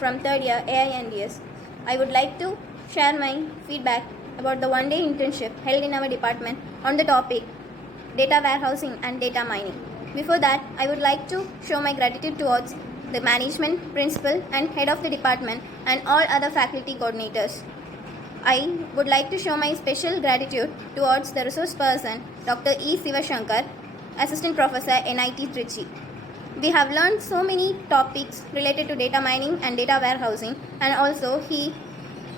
from third year AINDS. I would like to share my feedback about the one-day internship held in our department on the topic data warehousing and data mining. Before that, I would like to show my gratitude towards the management, principal and head of the department and all other faculty coordinators. I would like to show my special gratitude towards the resource person, Dr. E. Sivashankar, Assistant Professor, NIT Trichy. We have learned so many topics related to data mining and data warehousing, and also he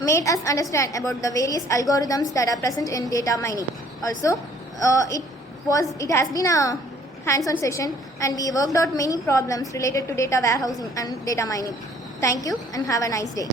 made us understand about the various algorithms that are present in data mining. Also, it has been a hands-on session and we worked out many problems related to data warehousing and data mining. Thank you and have a nice day.